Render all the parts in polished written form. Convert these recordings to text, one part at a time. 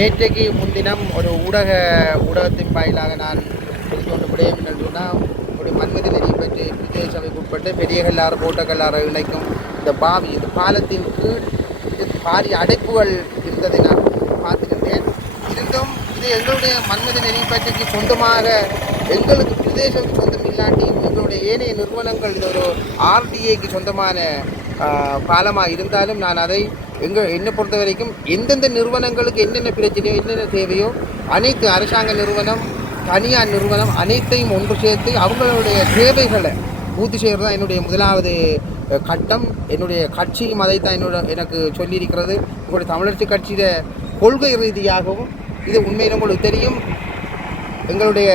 நேற்றைக்கு முன்தினம் ஒரு ஊடகத்தின் வாயிலாக நான் கொண்டு விடயம் என்று சொன்னால் ஒரு மன்மதி நெறி பற்றி பிரதேச சபைக்கு உட்பட்டு பெரிய கல்லாறு போட்ட கல்லாறு இணைக்கும் இந்த பாலத்தின் கீழ் பாரிய அடைப்புகள் இருந்ததை நான் பார்த்திருந்தேன். இருந்தும் இது எங்களுடைய மன்மதி நெறி பற்றிக்கு சொந்தமாக எங்களுக்கு பிரதேசத்துக்கு சொந்தம் இல்லாட்டி எங்களுடைய ஏனைய நிறுவனங்கள் இது ஒரு ஆர்டிஏக்கு சொந்தமான பாலமாக இருந்தாலும் நான் அதை என்னை பொறுத்த வரைக்கும் எந்தெந்த நிறுவனங்களுக்கு என்னென்ன பிரச்சனையோ என்னென்ன தேவையோ அனைத்து அரசாங்க நிறுவனம் தனியார் நிறுவனம் அனைத்தையும் ஒன்று சேர்த்து அவங்களுடைய தேவைகளை பூர்த்தி செய்கிறது தான் என்னுடைய முதலாவது கட்டம். என்னுடைய கட்சியும் அதைத்தான் எனக்கு சொல்லியிருக்கிறது. உங்களுடைய தமிழரசு கட்சியில கொள்கை ரீதியாகவும் இது உண்மையில் உங்களுக்கு தெரியும். எங்களுடைய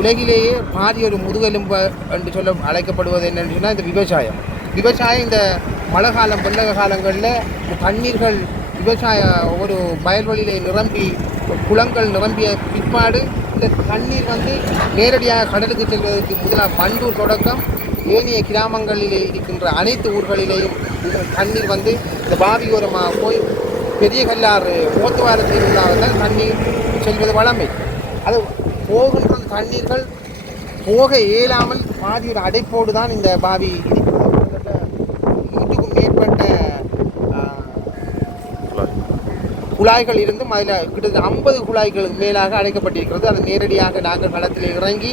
உலகிலேயே பாதி ஒரு முதுகெலும்பு என்று சொல்ல அழைக்கப்படுவது என்னென்னு சொன்னால் இந்த விவசாயம் இந்த மழை காலம் வெள்ள காலங்களில் தண்ணீர்கள் விவசாய ஒரு வயல்வெளியிலே நிரம்பி குளங்கள் நிரம்பிய பிற்பாடு இந்த தண்ணீர் நேரடியாக கடலுக்கு செல்வதற்கு முதலாக மண்டூர் தொடக்கம் ஏனைய கிராமங்களிலே இருக்கின்ற அனைத்து ஊர்களிலேயும் தண்ணீர் இந்த பாவியோரமாக போய் பெரிய கல்லாறு போத்துவாரத்தில் இருந்தால்தான் தண்ணீர் செல்வது வளமை. அது போகின்ற தண்ணீர்கள் போக இயலாமல் பாதி ஒரு அடைப்போடு தான் இந்த பாவி இருக்கிறது. 100க்கும் மேற்பட்ட குழாய்கள் இருந்தும் அதில் கிட்டத்தட்ட 50 குழாய்களுக்கு மேலாக அடைக்கப்பட்டிருக்கிறது. அது நேரடியாக நாங்கள் களத்தில் இறங்கி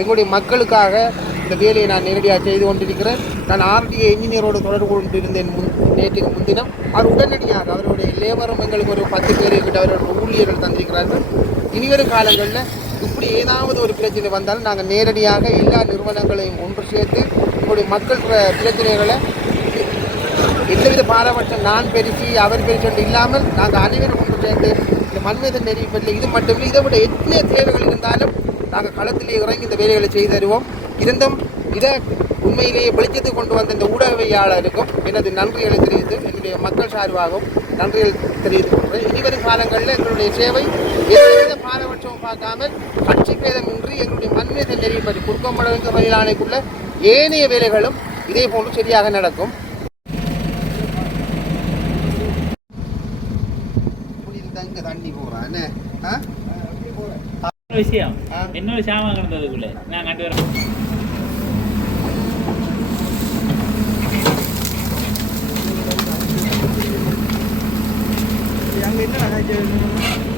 எங்களுடைய மக்களுக்காக இந்த வேலையை நான் நேரடியாக செய்து கொண்டிருக்கிறேன். நான் ஆர்டிஏ இன்ஜினியரோடு தொடர்பு கொண்டிருந்தேன் நேற்றுக்கு முன்தினம். அவர் உடனடியாக அவருடைய லேபரும் எங்களுக்கு ஒரு 10 பேர்கிட்ட அவருடைய ஊழியர்கள் தந்திருக்கிறார்கள். இனிவரும் காலங்களில் இப்படி ஏதாவது ஒரு பிரச்சனை வந்தாலும் நாங்கள் நேரடியாக எல்லா நிறுவனங்களையும் ஒன்று சேர்த்து எங்களுடைய மக்கள் பிரச்சனைகளை எந்தவித பாரபட்சம் நான் பெருசி அவர் பெருசு இல்லாமல் நாங்கள் அனைவரும் ஒன்று சேர்ந்து இந்த மன்மதி நெறி பற்றி இது மட்டுமில்லை, இதை விட எத்தனை தேவைகள் இருந்தாலும் நாங்கள் களத்திலே இறங்கி இந்த வேலைகளை செய்து தருவோம். இருந்தும் இதை உண்மையிலேயே வெளிச்சத்தை கொண்டு வந்த இந்த ஊடகவியாளருக்கும் எனது நன்றிகளை தெரிவித்து என்னுடைய மக்கள் சார்பாகவும் நன்றிகள் தெரிவித்துக்கொள்கிறேன். இனிவரும் காலங்களில் எங்களுடைய சேவை எந்த பாரபட்சமும் பார்க்காமல் கட்சி பேதமின்றி எங்களுடைய மன்மதி நெறி பற்றி குறுக்கமடங்கு ரயில் ஆணைக்குள்ள ஏனைய வேலைகளும் இதே போன்று சரியாக நடக்கும். தண்ணி போறான் விஷயம் என்னோட சாமான் கிடந்ததுக்குள்ள நான் கண்டு வரேன். அங்க என்ன